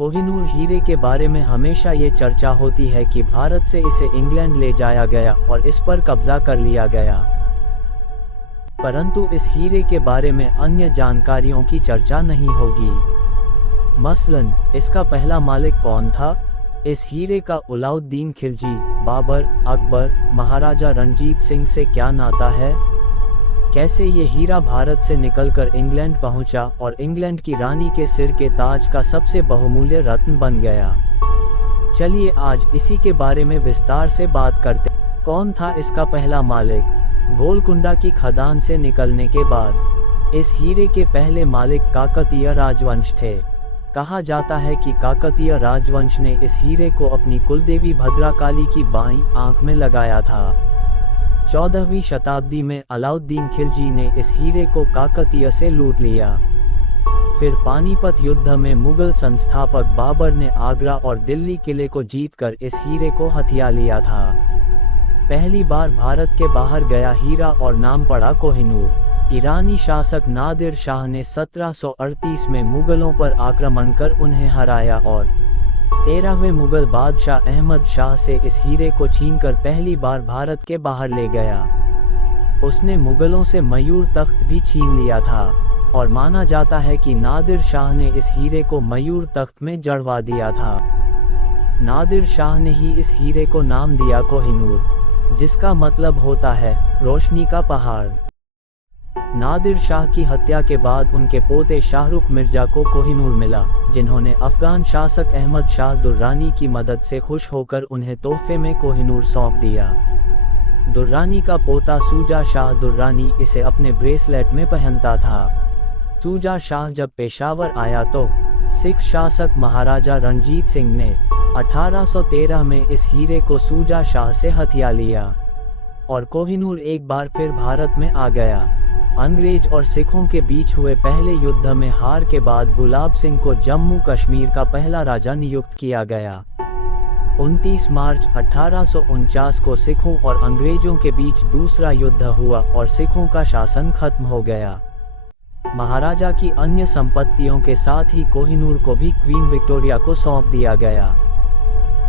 कोहिनूर हीरे के बारे में हमेशा ये चर्चा होती है कि भारत से इसे इंग्लैंड ले जाया गया और इस पर कब्जा कर लिया गया, परंतु इस हीरे के बारे में अन्य जानकारियों की चर्चा नहीं होगी। मसलन, इसका पहला मालिक कौन था? इस हीरे का अलाउद्दीन खिलजी, बाबर, अकबर, महाराजा रणजीत सिंह से क्या नाता है? कैसे ये हीरा भारत से निकलकर इंग्लैंड पहुंचा और इंग्लैंड की रानी के सिर के ताज का सबसे बहुमूल्य रत्न बन गया? चलिए आज इसी के बारे में विस्तार से बात करते हैं। कौन था इसका पहला मालिक? गोलकुंडा की खदान से निकलने के बाद इस हीरे के पहले मालिक काकतीय राजवंश थे। कहा जाता है कि काकतीय राजवंश ने इस हीरे को अपनी कुलदेवी भद्रकाली की बाईं आंख में लगाया था। 14वीं शताब्दी में अलाउद्दीन खिलजी ने इस हीरे को काकतीय से लूट लिया। फिर पानीपत युद्ध में मुगल संस्थापक बाबर ने आगरा और दिल्ली किले को जीतकर इस हीरे को हथिया लिया था। पहली बार भारत के बाहर गया हीरा और नाम पड़ा कोहिनूर। ईरानी शासक नादिर शाह ने 1738 में मुगलों पर आक्रमण कर उन्हें हराया और 13वें मुगल बादशाह अहमद शाह से इस हीरे को छीनकर पहली बार भारत के बाहर ले गया। उसने मुगलों से मयूर तख्त भी छीन लिया था और माना जाता है कि नादिर शाह ने इस हीरे को मयूर तख्त में जड़वा दिया था। नादिर शाह ने ही इस हीरे को नाम दिया कोहिनूर, जिसका मतलब होता है रोशनी का पहाड़। नादिर शाह की हत्या के बाद उनके पोते शाहरुख मिर्जा को कोहिनूर मिला, जिन्होंने अफगान शासक अहमद शाह दुर्रानी की मदद से खुश होकर उन्हें तोहफे में कोहिनूर सौंप दिया। दुर्रानी का पोता सूजा शाह दुर्रानी इसे अपने ब्रेसलेट में पहनता था। सूजा शाह जब पेशावर आया तो सिख शासक महाराजा रणजीत सिंह ने 1813 में इस हीरे को सूजा शाह से हथिया लिया और कोहिनूर एक बार फिर भारत में आ गया। अंग्रेज और सिखों के बीच हुए पहले युद्ध में हार के बाद गुलाब सिंह को जम्मू कश्मीर का पहला राजा नियुक्त किया गया। 29 मार्च 1849 को सिखों और अंग्रेजों के बीच दूसरा युद्ध हुआ और सिखों का शासन खत्म हो गया। महाराजा की अन्य संपत्तियों के साथ ही कोहिनूर को भी क्वीन विक्टोरिया को सौंप दिया गया।